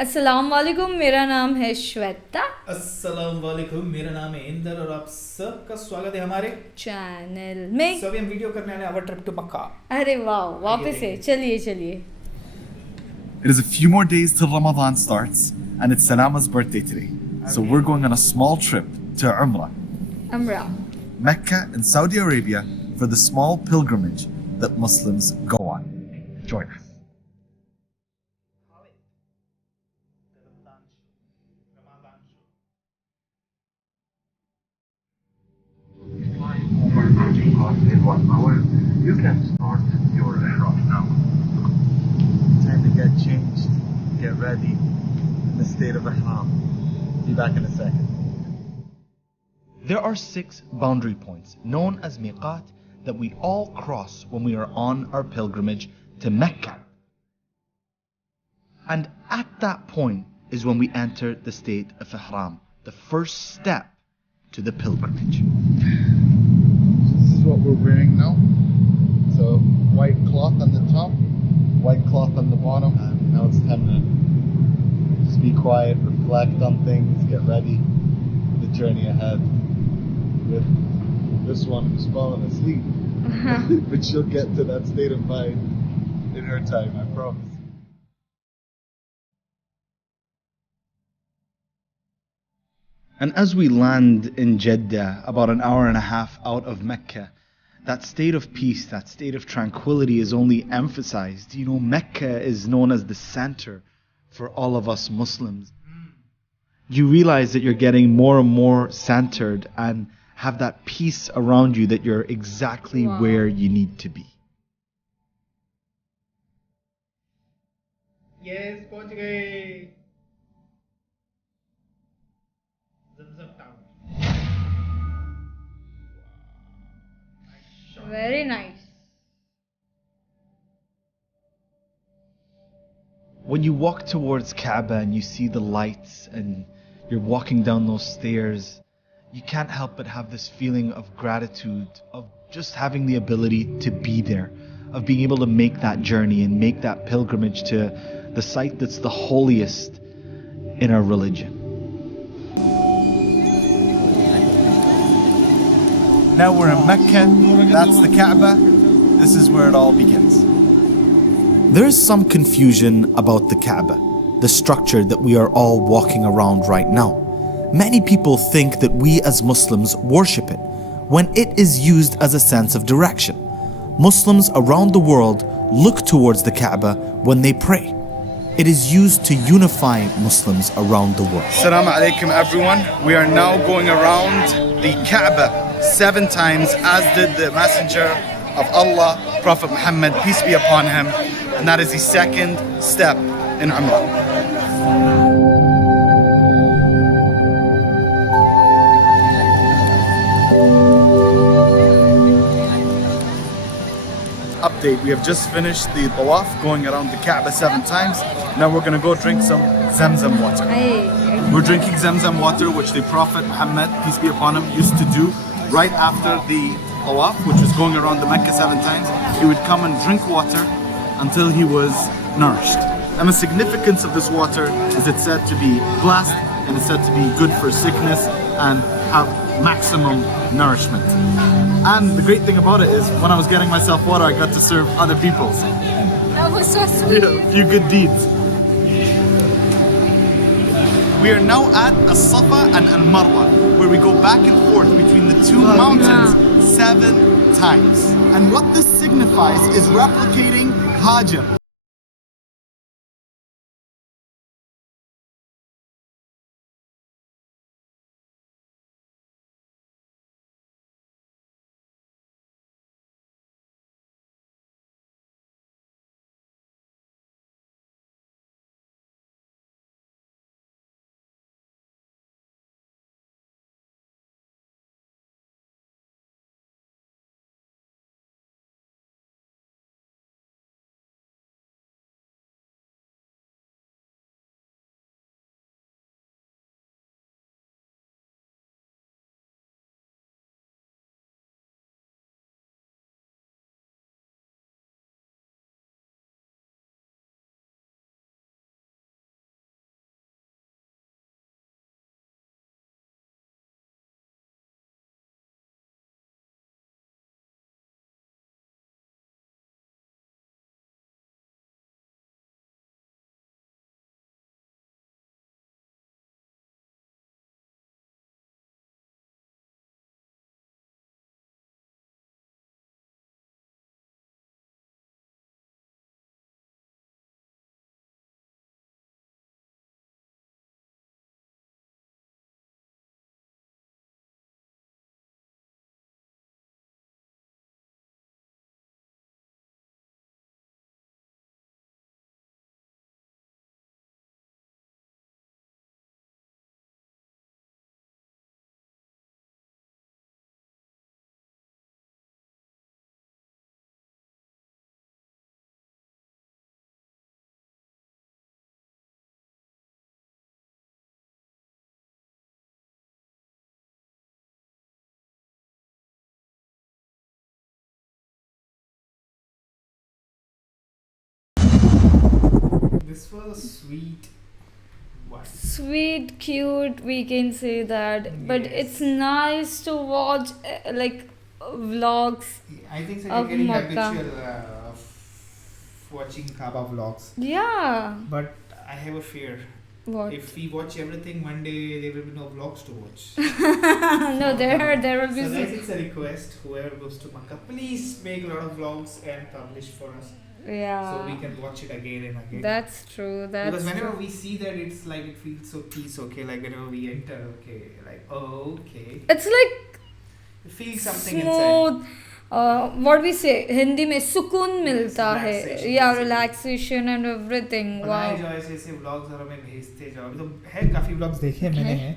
अस्सलाम वालेकुम, मेरा नाम है श्वेता। अस्सलाम वालेकुम, मेरा नाम है इंदर और आप सबका स्वागत है हमारे चैनल में। अभी हम वीडियो करने वाले आवर ट्रिप टू मक्का। अरे वाह, वापस से चलिए चलिए। It is a few more days till Ramadan starts, and it's Salama's birthday today. So we're going on a small trip to Umrah, umra। Mecca in Saudi Arabia, for the small pilgrimage that Muslims go on. Join us. Flight in 1 hour. You can start your ihram now. Time to get changed, get ready, in the state of ihram. Be back in a second. There are 6 boundary points known as miqat that we all cross when we are on our pilgrimage to Mecca. And at that point is when we enter the state of ihram, the first step to the pilgrimage. This is what we're wearing now. So white cloth on the top, white cloth on the bottom, and now it's time to just be quiet, reflect on things, get ready for the journey ahead with this one who's falling asleep. But she'll get to that state of mind in her time, I promise. And as we land in Jeddah, about an hour and a half out of Mecca, that state of peace, that state of tranquility is only emphasized. You know, Mecca is known as the center for all of us Muslims. You realize that you're getting more and more centered and have that peace around you, that you're exactly where you need to be. Yes, पहुंच गए Zamzam town. Very nice. When you walk towards Kaaba and you see the lights and you're walking down those stairs, you can't help but have this feeling of gratitude, of just having the ability to be there, of being able to make that journey and make that pilgrimage to the site that's the holiest in our religion. Now we're in Mecca, that's the Kaaba, this is where it all begins. There is some confusion about the Kaaba, the structure that we are all walking around right now. Many people think that we as Muslims worship it, when it is used as a sense of direction. Muslims around the world look towards the Kaaba when they pray. It is used to unify Muslims around the world. Assalamu alaikum everyone. We are now going around the Kaaba 7 times, as did the Messenger of Allah, Prophet Muhammad, peace be upon him. And that is the second step in Umrah. Update, we have just finished the tawaf, going around the Kaaba 7 times. Now we're going to go drink some Zamzam water. We're drinking Zamzam water, which the Prophet Muhammad, peace be upon him, used to do right after the tawaf, which was going around the Mecca 7 times. He would come and drink water until he was nourished. And the significance of this water is it's said to be blessed and it's said to be good for sickness and have maximum nourishment. And the great thing about it is when I was getting myself water, I got to serve other people. That was so sweet. A few good deeds. We are now at As-Safa and Al-Marwa, where we go back and forth between the 2 mountains 7 times. And what this signifies is replicating Hajar, this was a sweet one. Sweet, cute, we can say that. But Yes. it's nice to watch like vlogs. I think so Of you're getting Makkah. habitual watching Kaaba vlogs. Yeah. But I have a fear. What? If we watch everything, one day there will be no vlogs to watch. No, there will be So guys, some. it's a request. Whoever goes to Makkah, please make a lot of vlogs and publish for us, so we Yeah. can watch it again and again. That's true. That's Because whenever true. we see that, it's like it feels so peace. Okay, like whenever we enter, okay, like oh, okay, It's like you feel something inside. smooth. What we say Hindi में सुकून मिलता है relaxation, या basically. Relaxation and everything बनाए wow जाओ ऐसे ऐसे vlogs और हमें भेजते जाओ। अभी तो है काफी व्लॉग्स देखे मैंने हैं।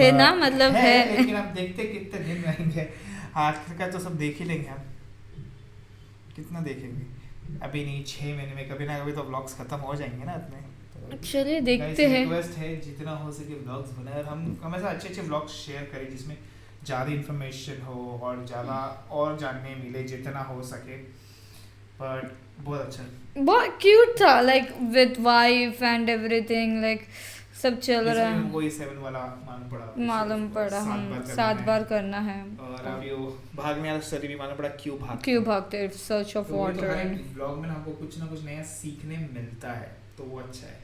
है ना, But मतलब है। लेकिन अब देखते कितने दिन रहेंगे। आखिर का तो सब देख ही लेंगे हम। कितना देखेंगे? अभी नहीं 6 महीने में कभी ना कभी तो व्लॉग्स खत्म हो जाएंगे ना अपने। चलिए देखते हैं। रिक्वेस्ट है जितना हो सके व्लॉग्स बनाए और हम हमेशा अच्छे अच्छे व्लॉग्स शेयर करें जिसमें ज़्यादा इन्फॉर्मेशन हो और ज़्यादा और जानने मिले जितना हो सके। बट बहुत अच्छा बहुत क्यूट था like with wife and everything like सब चल रहा है। वही 7 वाला मालूम पड़ा हम 7 बार करना है और अब ये भागने वाला स्टोरी भी मालूम पड़ा क्यों भागते हैं search of water and blog में हमको कुछ ना कुछ नया सीखने मिलता है तो वो अच्छा है।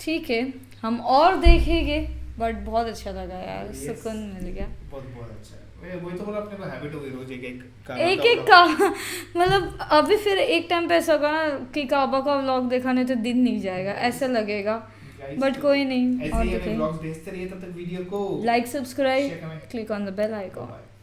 ठीक है हम और देखेंगे बट बहुत अच्छा लगा यार Yes. सुकून मिल गया। बहुत अच्छा है। वही तो बोला अपने को हैबिट हो गई रोज एक एक का मतलब अभी फिर एक टाइम पे ऐसा होगा ना कि काबा का व्लॉग देखा नहीं तो दिन नहीं जाएगा ऐसा लगेगा बट कोई नहीं ऐसे और ही हमें देखें व्लॉग्स भेजते रहिए तब तक वीडियो को like share, subscribe comment. Click on the bell icon. Bye-bye.